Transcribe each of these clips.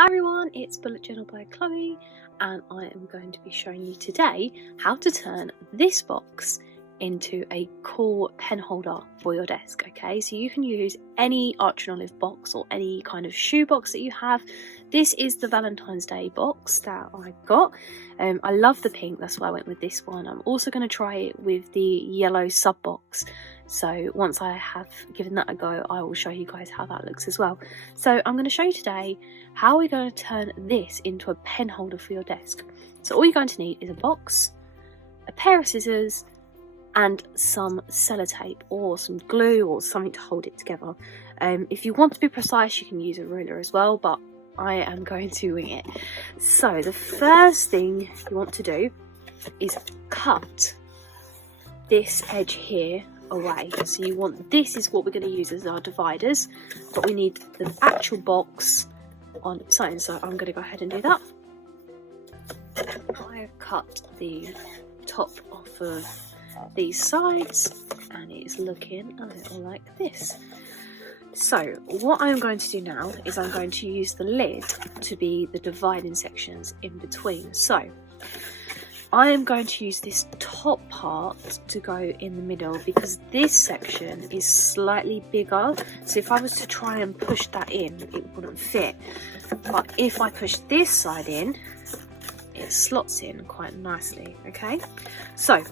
Hi everyone, it's Bullet Journal by Chloe and I am going to be showing you today how to turn this box into a cool pen holder for your desk. Okay, so you can use any Arch and Olive box or any kind of shoe box that you have. This is the Valentine's Day box that I got. I love the pink, that's why I went with this one. I'm also going to try it with the yellow sub box. So once I have given that a go, I will show you guys how that looks as well. So I'm going to show you today how we're going to turn this into a pen holder for your desk. So all you're going to need is a box, a pair of scissors, and some sellotape or some glue or something to hold it together. If you want to be precise, you can use a ruler as well, but I am going to wing it. So the first thing you want to do is cut this edge here away. So you want, this is what we're going to use as our dividers, but we need the actual box on its own, so I'm going to go ahead and do that. I have cut the top off of these sides and it's looking a little like this. So what I'm going to do now is I'm going to use the lid to be the dividing sections in between. So I am going to use this top part to go in the middle because this section is slightly bigger. So if I was to try and push that in, it wouldn't fit. But if I push this side in, it slots in quite nicely, okay? So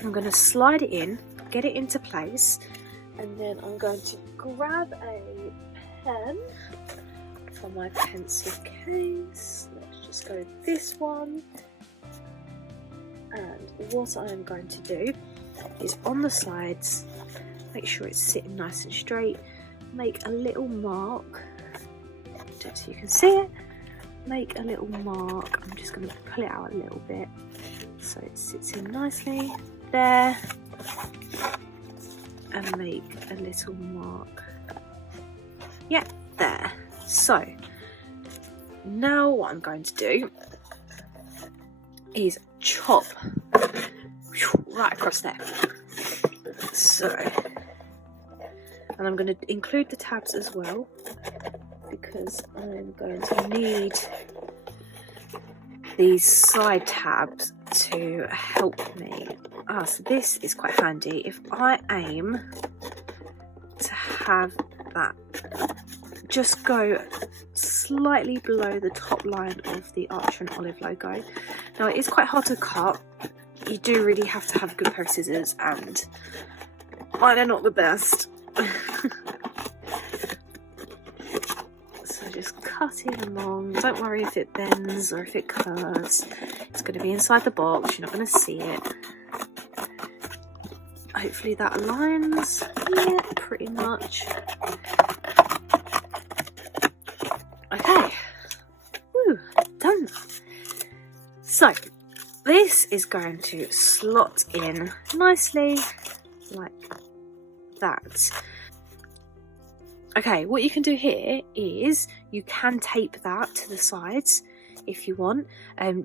I'm going to slide it in, get it into place, and then I'm going to grab a pen from my pencil case. Let's just go with this one. And what I'm going to do is on the sides, make sure it's sitting nice and straight, make a little mark, just so you can see it, make a little mark. I'm just going to pull it out a little bit so it sits in nicely there, and make a little mark, yeah, there. So now what I'm going to do is chop right across there. So, and I'm going to include the tabs as well because I'm going to need these side tabs to help me. So this is quite handy. If I aim to have that just go slightly below the top line of the Arch and Olive logo. Now it is quite hard to cut. You do really have to have a good pair of scissors and mine are not the best. So just cut it along. Don't worry if it bends or if it curves. It's going to be inside the box. You're not going to see it. Hopefully that aligns. Yeah, pretty much. Okay. Woo, done. So this is going to slot in nicely like that. Okay, what you can do here is you can tape that to the sides if you want.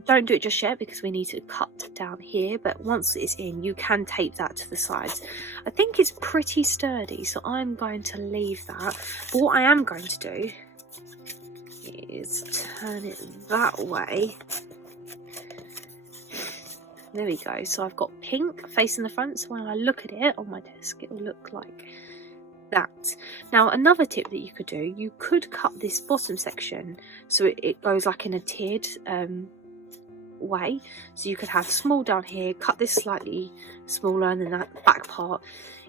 Don't do it just yet because we need to cut down here, but once it's in you can tape that to the sides. I think it's pretty sturdy, so I'm going to leave that. But what I am going to do is turn it that way. There we go. So I've got pink facing the front, so when I look at it on my desk it will look like that. Now another tip that you could do, you could cut this bottom section so it goes like in a tiered way. So you could have small down here, cut this slightly smaller, and then that back part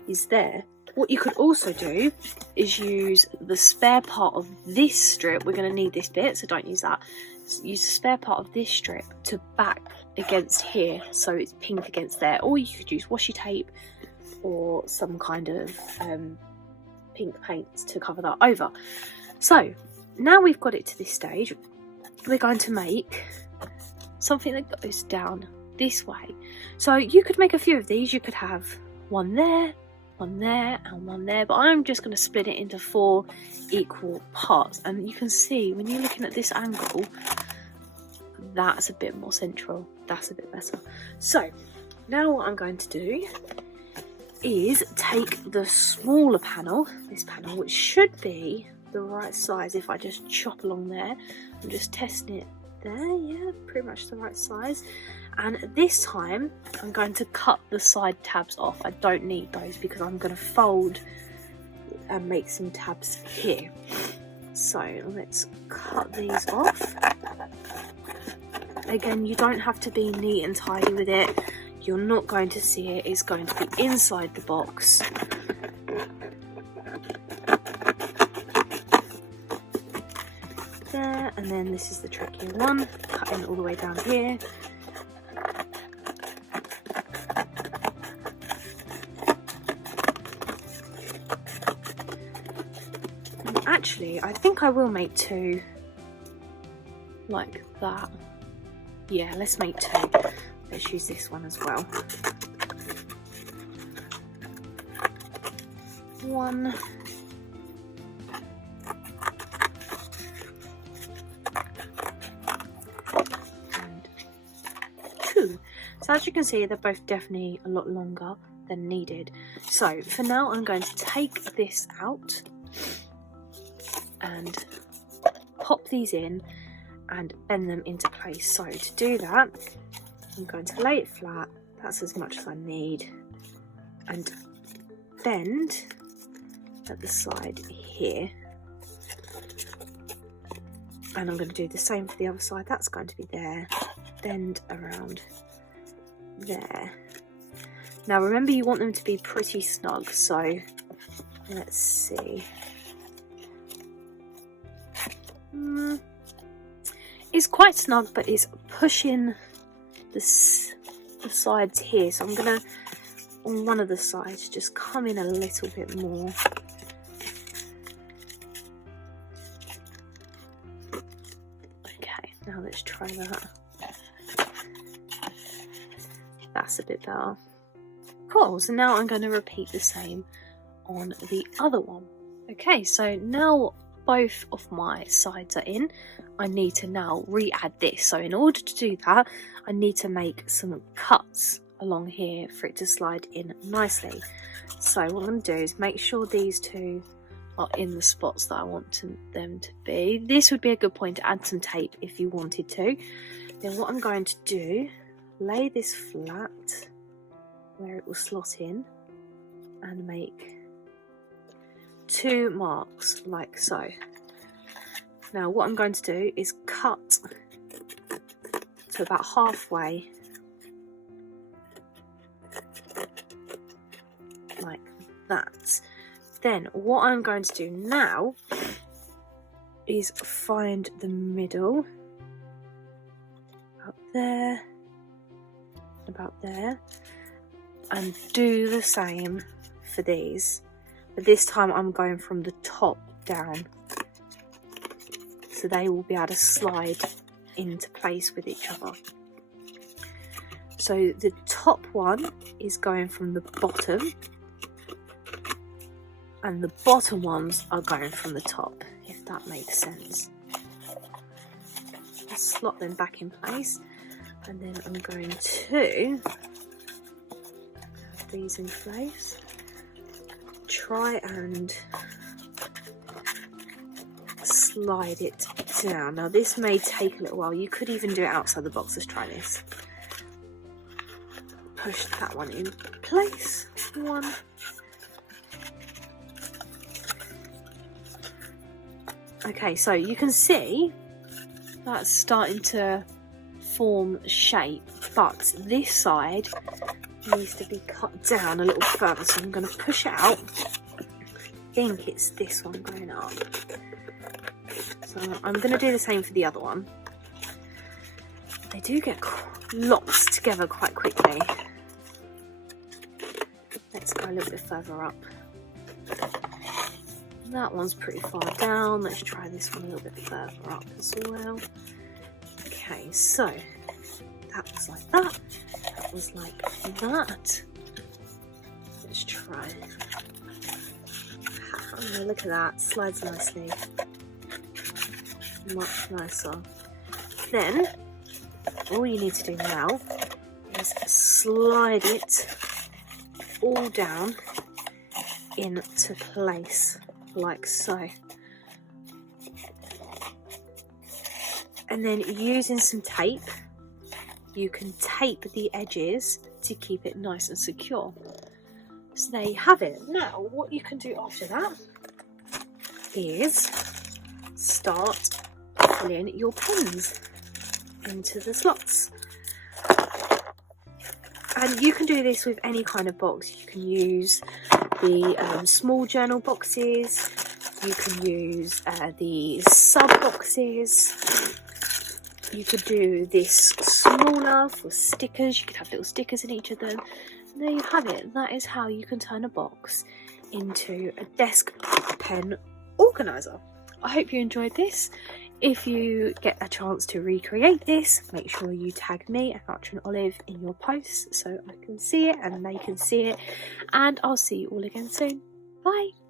is there. What you could also do is use the spare part of this strip. We're going to need this bit, so don't use that. Use the spare part of this strip to back against here so it's pink against there, or you could use washi tape or some kind of pink paint to cover that over. So now we've got it to this stage, we're going to make something that goes down this way. So you could make a few of these. You could have one there, and one there, but I'm just going to split it into 4 equal parts, and you can see when you're looking at this angle that's a bit more central, that's a bit better. So now what I'm going to do is take the smaller panel, this panel, which should be the right size if I just chop along there. I'm just testing it there, yeah, pretty much the right size. And this time I'm going to cut the side tabs off. I don't need those because I'm going to fold and make some tabs here. So let's cut these off. Again, you don't have to be neat and tidy with it. You're not going to see it. It's going to be inside the box. There, and then this is the trickier one, cutting all the way down here. And actually, I think I will make two like that. Yeah, let's make two. Let's use this one as well. One. And two. So as you can see, they're both definitely a lot longer than needed. So for now, I'm going to take this out and pop these in and bend them into place. So to do that, I'm going to lay it flat. That's as much as I need, and bend at the side here. And I'm going to do the same for the other side. That's going to be there. Bend around there. Now remember, you want them to be pretty snug, so let's see. It's quite snug, but it's pushing the sides here, so I'm gonna, on one of the sides, just come in a little bit more. Okay, now let's try that. That's a bit better. Cool, so now I'm going to repeat the same on the other one. Okay, so now both of my sides are in, I need to now re-add this. So in order to do that, I need to make some cuts along here for it to slide in nicely. So what I'm going to do is make sure these two are in the spots that I want them to be. This would be a good point to add some tape if you wanted to. Then what I'm going to do, lay this flat where it will slot in and make two marks like so. Now what I'm going to do is cut to about halfway, like that. Then what I'm going to do now is find the middle, up there, about there, and do the same for these. But this time I'm going from the top down, so they will be able to slide into place with each other. So the top one is going from the bottom, and the bottom ones are going from the top, if that makes sense. I'll slot them back in place, and then I'm going to have these in place. Try and slide it down. Now this may take a little while. You could even do it outside the box. Let's try this. Push that one in place. One. Okay, so you can see that's starting to form shape, but this side needs to be cut down a little further, so I'm going to push it out. I think it's this one going up. So I'm going to do the same for the other one. They do get locked together quite quickly. Let's go a little bit further up. That one's pretty far down. Let's try this one a little bit further up as well. Okay, so that was like that. That was like that. Let's try. Oh, look at that. Slides nicely. Much nicer. Then all you need to do now is slide it all down into place like so. And then using some tape, you can tape the edges to keep it nice and secure. So there you have it. Now what you can do after that is start pulling your pens into the slots. And you can do this with any kind of box. You can use the small journal boxes, you can use the sub boxes, you could do this smaller for stickers, you could have little stickers in each of them. And there you have it. That is how you can turn a box into a desk pen organiser. I hope you enjoyed this. If you get a chance to recreate this, make sure you tag me and Archer and Olive in your posts so I can see it and they can see it. And I'll see you all again soon. Bye!